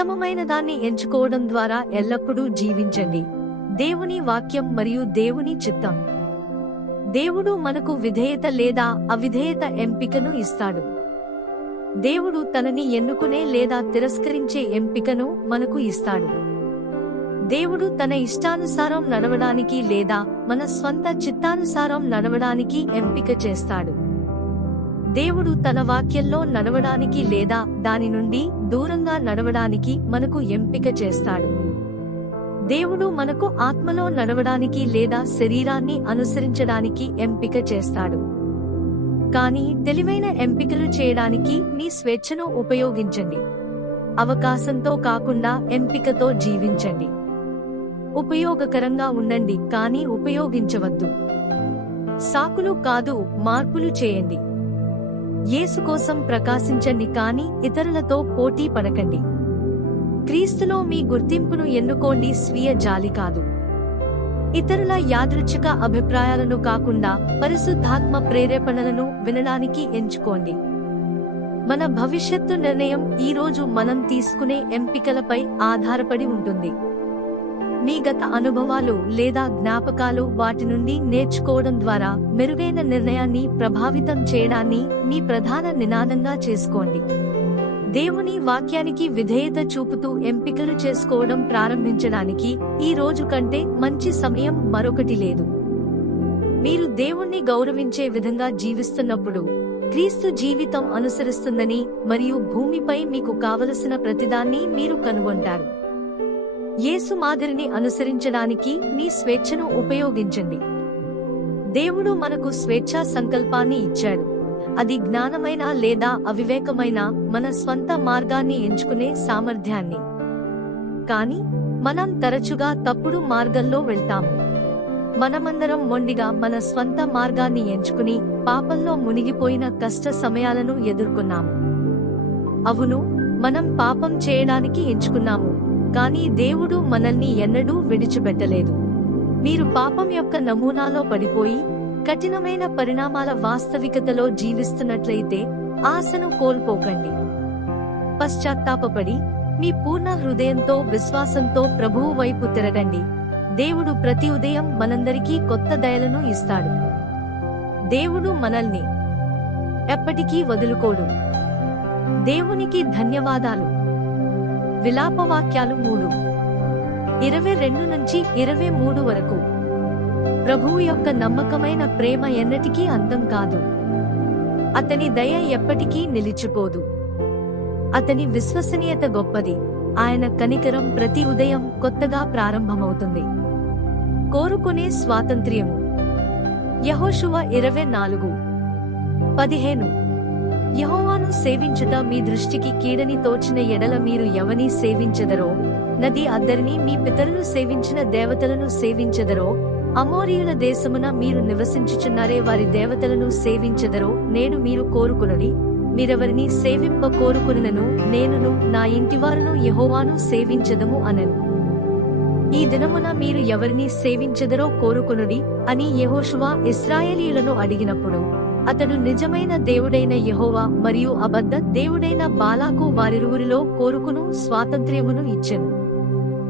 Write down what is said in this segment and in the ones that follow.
ఉత్తమమైన దాన్ని ఎంచుకోవడం ద్వారా ఎల్లప్పుడూ జీవించండి. దేవుని వాక్యం మరియు దేవుని చిత్తం. దేవుడు మనకు విధేయత లేదా అవిధేయత ఎంపికను ఇస్తాడు. దేవుడు తనని ఎన్నుకునే లేదా తిరస్కరించే ఎంపికను మనకు ఇస్తాడు. దేవుడు తన ఇష్టానుసారం నడవడానికి లేదా మన స్వంత చిత్తానుసారం నడవడానికి ఎంపిక చేస్తాడు. దేవుడు తన వాక్యంలో నడవడానికి లేదా దాని నుండి దూరంగా నడవడానికి మనకు ఎంపిక చేస్తాడు. దేవుడు మనకు ఆత్మలో నడవడానికి లేదా శరీరాన్ని అనుసరించడానికి ఎంపిక చేస్తాడు. కానీ తెలివైన ఎంపికలు చేయడానికి మీ స్వేచ్ఛను ఉపయోగించండి. అవకాశంతో కాకుండా ఎంపికతో జీవించండి. ఉపయోగకరంగా ఉండండి కానీ ఉపయోగించవద్దు. సాకులు కాదు, మార్పులు చేయండి. యేసు కోసం ప్రకాశించండి కానీ ఇతరులతో పోటీ పడకండి. క్రీస్తులో మీ గుర్తింపును ఎన్నుకోండి, స్వీయ జాలి కాదు. ఇతరుల యాదృచ్ఛిక అభిప్రాయాలను కాకుండా పరిశుద్ధాత్మ ప్రేరేపణలను వినడానికి ఎంచుకోండి. మన భవిష్యత్తు నిర్ణయం ఈ రోజు మనం తీసుకునే ఎంపికలపై ఆధారపడి ఉంటుంది. మీ గత అనుభవాలు లేదా జ్ఞాపకాలు వాటి నుండి నేర్చుకోవడం ద్వారా మెరుగైన నిర్ణయాన్ని ప్రభావితం చేయడాన్ని మీ ప్రధాన నినాదంగా చేసుకోండి. దేవుని వాక్యానికి విధేయత చూపుతూ ఎంపికలు చేసుకోవడం ప్రారంభించడానికి ఈ రోజు కంటే మంచి సమయం మరొకటి లేదు. మీరు దేవుణ్ణి గౌరవించే విధంగా జీవిస్తున్నప్పుడు క్రీస్తు జీవితం అనుసరిస్తుందని మరియు భూమిపై మీకు కావలసిన ప్రతిదాన్ని మీరు కనుగొంటారు. యేసు మాదిరిని అనుసరించడానికి మీ స్వేచ్ఛను ఉపయోగించండి. దేవుడు మనకు స్వేచ్ఛా సంకల్పాన్ని ఇచ్చాడు. అది జ్ఞానమైన లేదా అవివేకమైన మన స్వంత మార్గాన్ని ఎంచుకునే సామర్థ్యాన్ని. కానీ మనం తరచుగా తప్పుడు మార్గంలో వెళ్తాము. మనమందరం మొండిగా మన స్వంత మార్గాన్ని ఎంచుకుని పాపంలో మునిగిపోయిన కష్ట సమయాలను ఎదుర్కొన్నాము. అవును, మనం పాపం చేయడానికి ఎంచుకున్నాము, కానీ దేవుడు మనల్ని ఎన్నడూ విడిచిపెట్టలేదు. మీరు పాపం యొక్క నమూనాలో పడిపోయి కఠినమైన పరిణామాల వాస్తవికతలో జీవిస్తున్నట్లయితే ఆశను కోల్పోకండి. పశ్చాత్తాపపడి మీ పూర్ణ హృదయంతో విశ్వాసంతో ప్రభువు వైపు తిరగండి. దేవుడు ప్రతి ఉదయం మనందరికీ కొత్త దయలను ఇస్తాడు. దేవుడు మనల్ని ఎప్పటికీ వదులుకోడు. దేవునికి ధన్యవాదాలు. విలాపవాక్యాలు 3:22-23 వరకు. ప్రభువు యొక్క నమ్మకమైన ప్రేమ ఎన్నటికీ అంతం కాదు. అతని దయ ఎప్పటికీ నిలిచిపోదు. అతని విశ్వసనీయత గొప్పది. ఆయన కనికరం ప్రతి ఉదయం కొత్తగా ప్రారంభమవుతుంది. కోరుకునే స్వాతంత్ర్యము. యెహోషువ 24:15. యెహోవాను సేవించుట మీ దృష్టికి కీడని తోచిన ఎడల మీరు ఎవని సేవించెదరో, నది అద్దరిని మీ పితరులు సేవించిన దేవతలను సేవించెదరో, అమోరీయుల దేశమున మీరు నివసించుచున్నారే వారి దేవతలను సేవించెదరో, నేడు మీరు కోరుకునుడి. మీరెవరిని సేవింప కోరుకునను, నేనును నా ఇంటివారును యెహోవాను సేవించెదము అనెను. ఈ దినమున మీరు ఎవరిని సేవించెదరో కోరుకునుడి అని యెహోషువ ఇశ్రాయేలీయులను అడిగినప్పుడు, అతడు నిజమైన దేవుడైన యెహోవా మరియు అబద్ధ దేవుడైన బాలాకు వారిరువురిలో కోరుకును స్వాతంత్ర్యమును ఇచ్చెను.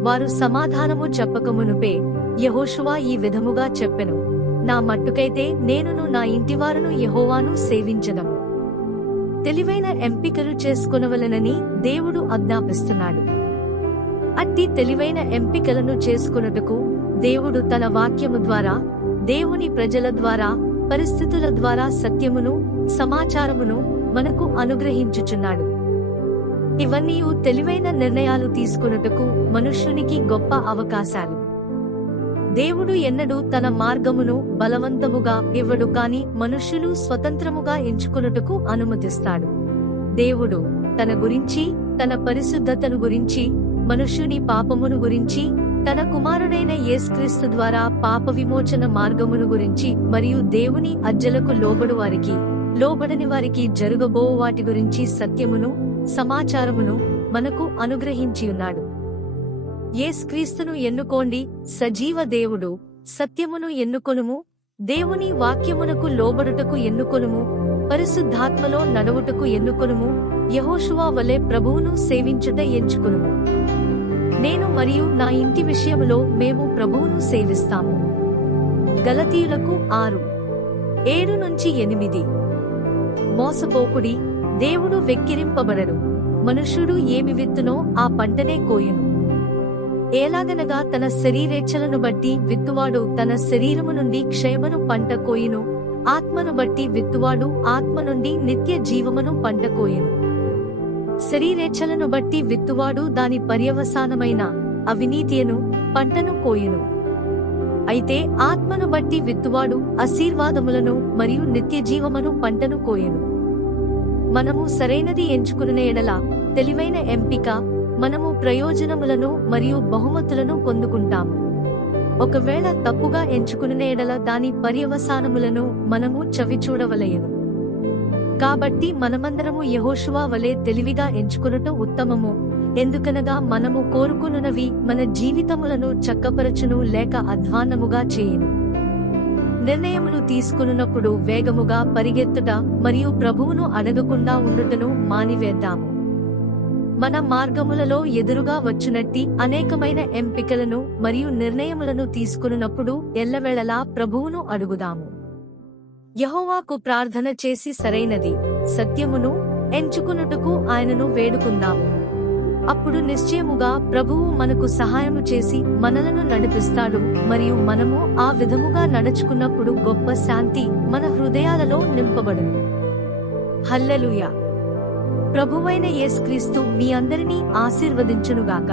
వారు సమాధానము చెప్పకమునుపే యెహోషువ ఈ విధముగా చెప్పెను, నా మట్టుకైతే నేనును నా ఇంటివారును యెహోవాను సేవించెదము. తెలివైన ఎంపికలు చేసుకొనవలెనని దేవుడు ఆజ్ఞాపిస్తున్నాడు. అట్టి తెలివైన ఎంపికలను చేసుకొనుటకు దేవుడు తన వాక్యము ద్వారా, దేవుని ప్రజల ద్వారా, పరిస్థితుల ద్వారా సత్యమును, సమాచారమును మనకు అనుగ్రహించుచున్నాడు. ఇవన్నీ తెలివైన నిర్ణయాలు తీసుకొనుటకు మనుష్యునికి గొప్ప అవకాశాలు. దేవుడు ఎన్నడూ తన మార్గమును బలవంతముగా ఇవ్వడు, కాని మనుష్యులు స్వతంత్రముగా ఎంచుకొనుటకు అనుమతిస్తాడు. దేవుడు తన గురించి, తన పరిశుద్ధతను గురించి, మనుష్యుని పాపమును గురించి, తన కుమారుడైన యేసుక్రీస్తు ద్వారా పాప విమోచన మార్గమును గురించి మరియు దేవుని ఆజ్ఞలకు లోబడని వారికి జరగబో వాటి గురించి సత్యమును, సమాచారమును మనకు అనుగ్రహించియున్నాడు. యేసుక్రీస్తును ఎన్నుకోండి, సజీవ దేవుడు, సత్యమును ఎన్నుకొనుము, దేవుని వాక్యమునకు లోబడుటకు ఎన్నుకొనుము, పరిశుద్ధాత్మలో నడువుటకు ఎన్నుకొనుము, యెహోషువ వలె ప్రభువును సేవించుట ఎంచుకునుము. నేను మరియు నా ఇంటి విషయములో మేము ప్రభువును సేవిస్తాము. గలతీయులకు 6:7-8. మోసపోకుడి, దేవుడు వెక్కిరింపబడడు. మనుష్యుడు ఏమి విత్తునో ఆ పంటనే కోయును. ఎలాగనగా తన శరీరేచ్ఛలను బట్టి విత్తువాడు తన శరీరము నుండి క్షయమును పంట కోయును, ఆత్మను బట్టి విత్తువాడు ఆత్మ నుండి నిత్య జీవమును పంట కోయును. శరీరేచ్ఛలను బట్టి విత్తువాడు దాని పర్యవసానమైన అవినీతియను పంటను కోయును. అయితే ఆత్మను బట్టి విత్తువాడు ఆశీర్వాదములను మరియు నిత్య జీవమును పంటను కోయును. మనము సరైనది ఎంచుకునే ఎడల, తెలివైన ఎంపిక, మనము ప్రయోజనములను మరియు బహుమతులను పొందుకుంటాము. ఒకవేళ తప్పుగా ఎంచుకునే ఎడల దాని పర్యవసానములను మనము చవిచూడవలెను. కాబట్టి మనమందరము యెహోషువ వలె తెలివిగా ఎంచుకొనుట ఉత్తమము. ఎందుకనగా మనము కోరుకొనున్నవి మన జీవితములను చక్కపరచును లేక అధ్వాన్నముగా చేయును. నిర్ణయములు తీసుకొనున్నప్పుడు వేగముగా పరిగెత్తుట మరియు ప్రభువును అడగకుండా ఉండుటను మానివేద్దాము. మన మార్గములలో ఎదురుగా వచ్చునట్టి అనేకమైన ఎంపికలను మరియు నిర్ణయములను తీసుకొనున్నప్పుడు ఎల్లవేళలా ప్రభువును అడుగుదాము. యెహోవాకు ప్రార్థన చేసి సరైనది, సత్యమును ఎంచుకునుటకు ఆయనను వేడుకుందాము. అప్పుడు నిశ్చయముగా ప్రభువు మనకు సహాయము చేసి మనలను నడిపిస్తాడు మరియు మనము ఆ విధముగా నడుచుకున్నప్పుడు గొప్ప శాంతి మన హృదయాలలో నింపబడును. హల్లెలూయా. ప్రభువైన యేసుక్రీస్తు మీ అందరినీ ఆశీర్వదించునుగాక.